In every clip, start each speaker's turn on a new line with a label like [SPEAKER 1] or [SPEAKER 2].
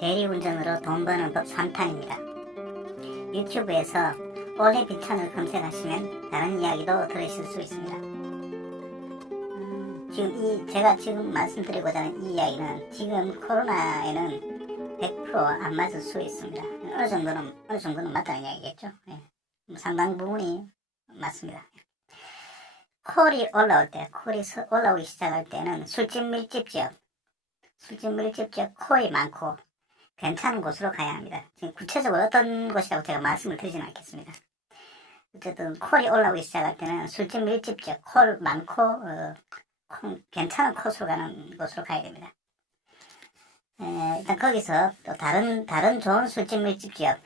[SPEAKER 1] 대리운전으로 돈 버는 법 3탄입니다. 유튜브에서 올리비탄을 검색하시면 다른 이야기도 들으실 수 있습니다. 음, 지금 이 제가 지금 말씀드리고자 하는 이 이야기는 지금 코로나에는 100%안 맞을 수 있습니다. 어느 정도는 어느 정도는 맞다는 이야기겠죠. 예. 뭐 상당 부분이 맞습니다. 콜이 올라올 때, 콜이 서- 올라오기 시작할 때는 술집 밀집 지역, 술집 밀집 지역 콜이 많고 괜찮은 곳으로 가야 합니다. 지금 구체적으로 어떤 곳이라고 제가 말씀을 드리진 않겠습니다. 어쨌든 콜이 올라오기 시작할 때는 술집 밀집 지역, 콜 많고 어, 콩- 괜찮은 코스로 가는 곳으로 가야 됩니다. 에, 일단 거기서 또 다른 다른 좋은 술집 밀집 지역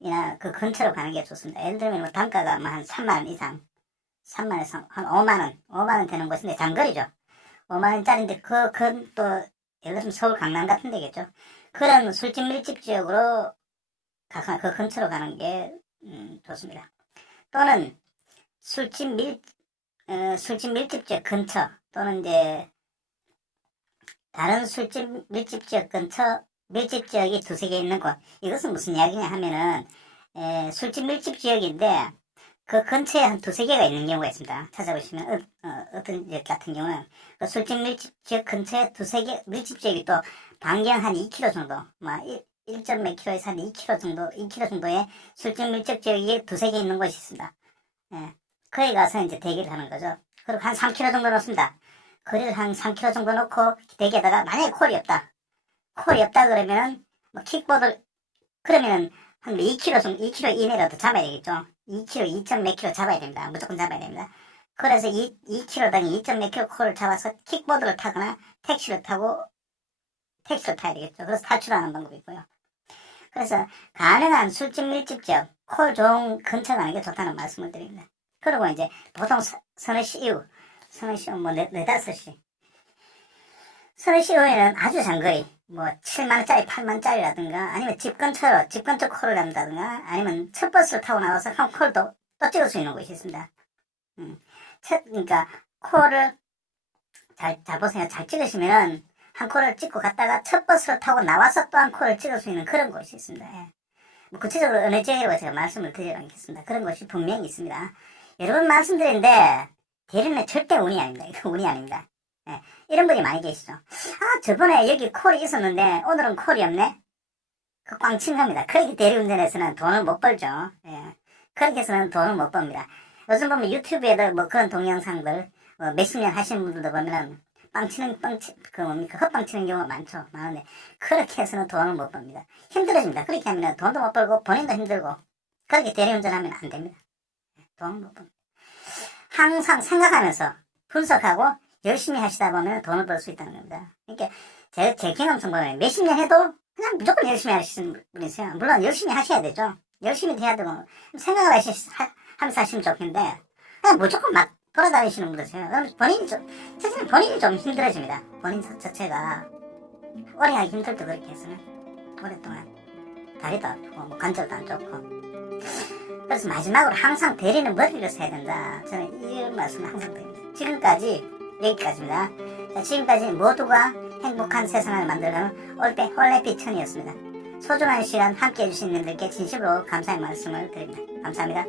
[SPEAKER 1] 이나 그 근처로 가는 게 좋습니다. 예를 들면 뭐 단가가 뭐한 3만 원 이상, 3만 원에서 한 5만 원, 5만 원 되는 곳인데 장거리죠. 5만 원짜리인데 그, 그또 예를 들면 서울 강남 같은 데겠죠. 그런 술집 밀집 지역으로 가, 그 근처로 가는 게 음, 좋습니다. 또는 술집 밀 어, 술집 밀집 지역 근처 또는 이제 다른 술집 밀집 지역 근처 밀집 지역이 두세 개 있는 곳 이것은 무슨 이야기냐 하면은 에, 술집 밀집 지역인데 그 근처에 한 두세 개가 있는 경우가 있습니다. 찾아보시면 어, 떤 지역 같은 경우는 그 술집 밀집 지역 근처에 두세 개 밀집 지역이 또 반경 한 2km 정도 막 1. 점몇 킬로에서 한 2km 정도 2km 정도의 술집 밀집 지역이 두세 개 있는 곳이 있습니다. 예. 거기 가서 이제 대기를 하는 거죠. 그리고 한 3km 정도 놓습니다. 거리를 한 3km 정도 놓고 대기하다가 만약에 콜이 없다. 콜이 없다 그러면은 뭐 킥보드 그러면은 한 2km 정도 2km 이내라도 잡아야 되겠죠. 2km 2점 몇 킬로 잡아야 됩니다. 무조건 잡아야 됩니다. 그래서 2, 2km당 2점 몇 킬로 콜을 잡아서 킥보드를 타거나 택시를 타고 택시를 타야 되겠죠. 그래서 탈출하는 방법이 있고요. 그래서 가능한 술집 밀집 지역 콜 좋은 근처 가는 게 좋다는 말씀을 드립니다. 그리고 이제 보통 서- 서너 시 이후 서너 시뭐 네, 네다섯 시 서너 시 이후에는 아주 장거리 뭐 7만원짜리 8만원짜리라든가 아니면 집 근처로 집 근처 콜을 한다든가 아니면 첫 버스를 타고 나와서 한 콜도 또 찍을 수 있는 곳이 있습니다. 음. 첫, 그러니까 콜을 잘, 잘 보세요. 잘 찍으시면은 한 콜을 찍고 갔다가 첫 버스를 타고 나와서 또 한 콜을 찍을 수 있는 그런 곳이 있습니다. 예. 뭐 구체적으로 어느 지역이라고 제가 말씀을 드리지 않겠습니다. 그런 곳이 분명히 있습니다. 여러 번 말씀드린데 대리는 절대 운이 아닙니다. 이거 운이 아닙니다. 예. 이런 분이 많이 계시죠. 아 저번에 여기 콜이 있었는데 오늘은 콜이 없네. 그 꽝친 겁니다. 그렇게 대리운전에서는 돈을 못 벌죠. 예. 그렇게 해서는 돈을 못 법니다. 요즘 보면 유튜브에도 뭐 그런 동영상들 뭐 몇십 년 하시는 분들도 보면은 빵치는 빵치 그 뭡니까 헛빵 치는 경우가 많죠. 많은데 그렇게 해서는 돈을 못 법니다. 힘들어집니다. 그렇게 하면 돈도 못 벌고 본인도 힘들고 그렇게 대리운전하면 안 됩니다. 돈을 못 법니다. 항상 생각하면서 분석하고 열심히 하시다 보면 돈을 벌 수 있다는 겁니다. 그러니까 제, 제 경험상 보면 몇십 년 해도 그냥 무조건 열심히 하시는 분이세요. 물론 열심히 하셔야 되죠. 열심히 해야 되고 생각을 하시, 하, 하면서 하시면 좋겠는데 그냥 무조건 막 돌아다니시는 분이세요. 그럼 본인이 좀, 사실 본인이 좀 힘들어집니다. 본인 자- 자체가 오래 하기 힘들도 그렇게 했으면 오랫동안 다리도 아프고 뭐 관절도 안 좋고 그래서 마지막으로 항상 대리는 머리를 써야 된다. 저는 이런 말씀을 항상 드립니다. 지금까지 여기까지입니다. 자, 지금까지 모두가 행복한 세상을 만들어가는 올빼 홀레피천이었습니다. 소중한 시간 함께 해주신 분들께 진심으로 감사의 말씀을 드립니다. 감사합니다.